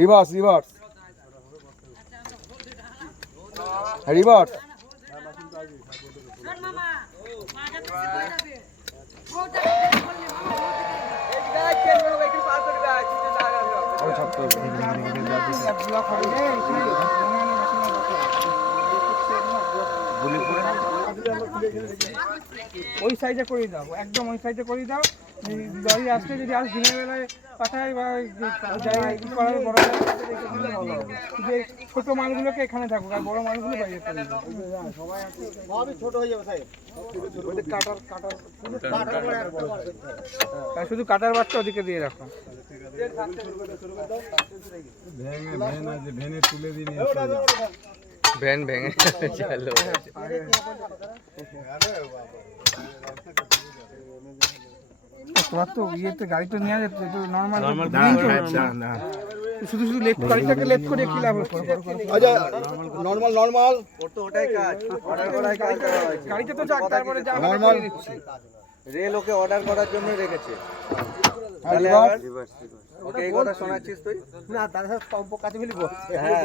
Reverse reverse reverse ওই সাইডে করে দাও, একদম ওই সাইডে করে দাও। লরি আসলে যদি আজ দিনের বেলায় পাঠায় বা ছোট মালগুলোকে এখানে থাকুক আর বড় মালগুলো বাইরে করে দাও। ছোট হয়ে যাবে আর শুধু কাটার বাচ্চা ওদিকে দিয়ে রাখো। ভেনে তুলে দিন ভ্যান ভেঙে গেল। তোমার তো ইয়েতে গাড়ি তো নিয়ে যেত, তো নর্মাল শুধু শুধু লেট গাড়িটাকে লেট করে কি লাভ হচ্ছে? আচ্ছা নরমাল নরমাল ওটাই কাজ, অর্ডার করার কাজ করা হয়েছে। গাড়িটা তো যাক, তারপরে যা নরমাল রেল ওকে অর্ডার করার জন্য রেখেছে। তাহলে ওকে এই কথা শোনাচ্ছিস তুই? না তার সাথে সম্প কাছে মিলি বলছে হ্যাঁ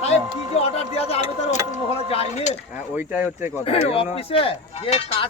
সাহেব কি যে অর্ডার দেওয়া যায় আমি তার ওখানে যাইনি। হ্যাঁ ওইটাই হচ্ছে কথা। অফিসে যে কাজ